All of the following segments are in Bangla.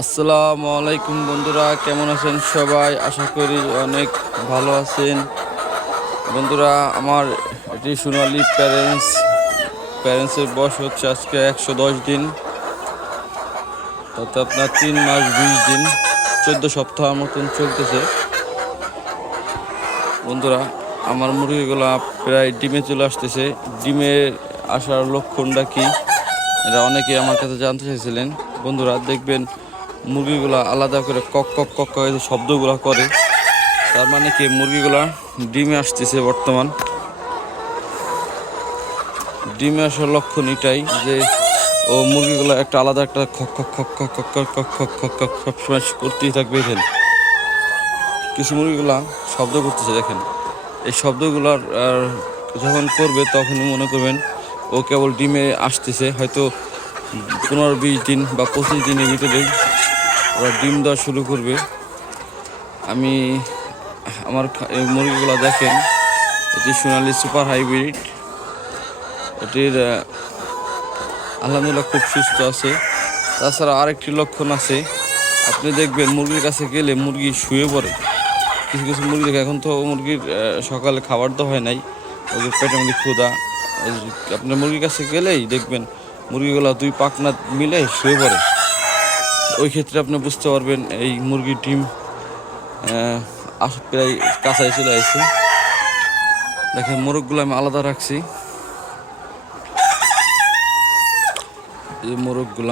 আসসালামু আলাইকুম বন্ধুরা, কেমন আছেন সবাই? আশা করি অনেক ভালো আছেন। বন্ধুরা, আমার এটি সোনালী প্যারেন্টসের বয়স হচ্ছে আজকে 110 দিন, তাতে আপনার 3 মাস 20 দিন, 14 সপ্তাহ মতন চলতেছে। বন্ধুরা, আমার মুরগিগুলো প্রায় ডিমে চলে আসতেছে। ডিমে আসার লক্ষণটা কি, এটা অনেকে আমার কাছে জানতে চাইছিলেন। বন্ধুরা দেখবেন, মুরগিগুলা আলাদা করে কক কক কক কক শব্দগুলো করে, তার মানে কি মুরগিগুলা ডিমে আসতেছে। বর্তমান ডিমে আসার লক্ষণ এটাই যে মুরগিগুলো একটা আলাদা একটা খক খক খক খক খক খক খক খক খক খক সবসময় করতেই থাকবে। দেখেন কিছু মুরগিগুলা শব্দ করতেছে, দেখেন এই শব্দগুলার যখন করবে তখনই মনে করবেন ও কেবল ডিমে আসতেছে। হয়তো 15-20 দিন বা 25 দিনের ভিতরেই ওরা ডিম দেওয়া শুরু করবে। আমি আমার এই মুরগিগুলো দেখেন, এটি সোনালী সুপার হাইব্রিড। এটির আলহামদুলিল্লাহ খুব সুস্থ আছে। তাছাড়া আরেকটি লক্ষণ আছে, আপনি দেখবেন মুরগির কাছে গেলে মুরগি শুয়ে পড়ে। কিছু কিছু মুরগি দেখে, এখন তো মুরগির সকালে খাবার তো হয় নাই, ওদের পেটের মধ্যে ক্ষুধা। আপনার মুরগির কাছে গেলেই দেখবেন মুরগিগুলো 2 পাখনা মিলে শুয়ে পড়ে। ওই ক্ষেত্রে আপনি বুঝতে পারবেন এই মুরগির ডিম প্রায় কাছাই চলে আসছে। দেখেন মোরগগুলো আমি আলাদা রাখছি। এই মোরগগুলো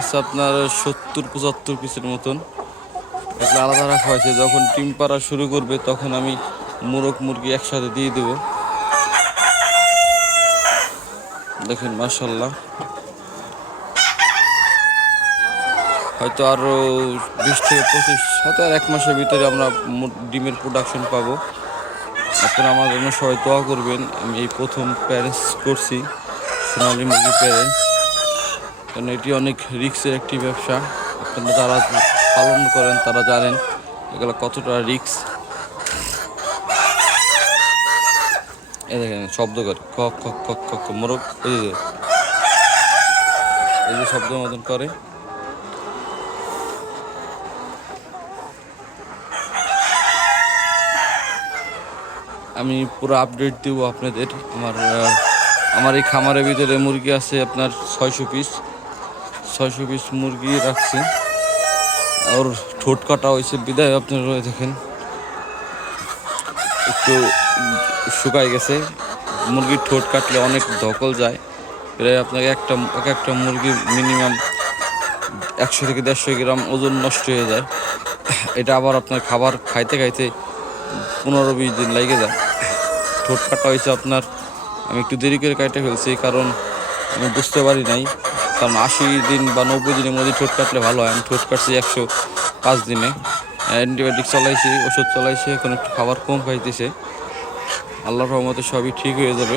আছে আপনার 70-75 পিসের মতন, এগুলো আলাদা রাখা হয়েছে। যখন ডিম পাড়া শুরু করবে তখন আমি মুরগি একসাথে দিয়ে দেব। দেখেন মাশাআল্লাহ, হয়তো আরও 20-25, হয়তো আর 1 মাসের ভিতরে আমরা ডিমের প্রোডাকশন পাবো। আপনারা আমার জন্য সবাই দোয়া করবেন। আমি এই প্রথম প্যারেন্টস করছি সোনালী মুরগি প্যারেন্টস, কারণ এটি অনেক রিস্কের একটি ব্যবসা। আপনারা যারা পালন করেন তারা জানেন এগুলো কতটা রিস্ক। এই দেখেন শব্দ করে কক কক কক কক মোরগ, এই যে শব্দ মতন করে। আমি পুরো আপডেট দেবো আপনাদের। আমার এই খামারের ভিতরে মুরগি আছে আপনার 600 পিস মুরগি রাখছি। ওর ঠোঁট কাটা হয়েছে বিদায় আপনারা দেখেন একটু শুকায় গেছে। মুরগির ঠোঁট কাটলে অনেক ধকল যায়, প্রায় আপনাকে একটা মুরগি মিনিমাম 100-150 গ্রাম ওজন নষ্ট হয়ে যায়। এটা আবার আপনার খাবার খাইতে 15-20 দিন লেগে যায়। ঠোঁট কাটা হয়েছে আপনার, আমি একটু দেরি করে কাটে ফেলছি, কারণ আমি বুঝতে পারি নাই। কারণ 80 দিন বা 90 দিনের মধ্যে ঠোঁট কাটলে ভালো হয়। আমি ঠোঁট কাটছি 105 দিনে। অ্যান্টিবায়োটিক চালাইছি, ওষুধ চালাইছি, এখন একটু খাবার কম খাইতেছে। আল্লাহর রহমতে সবই ঠিক হয়ে যাবে।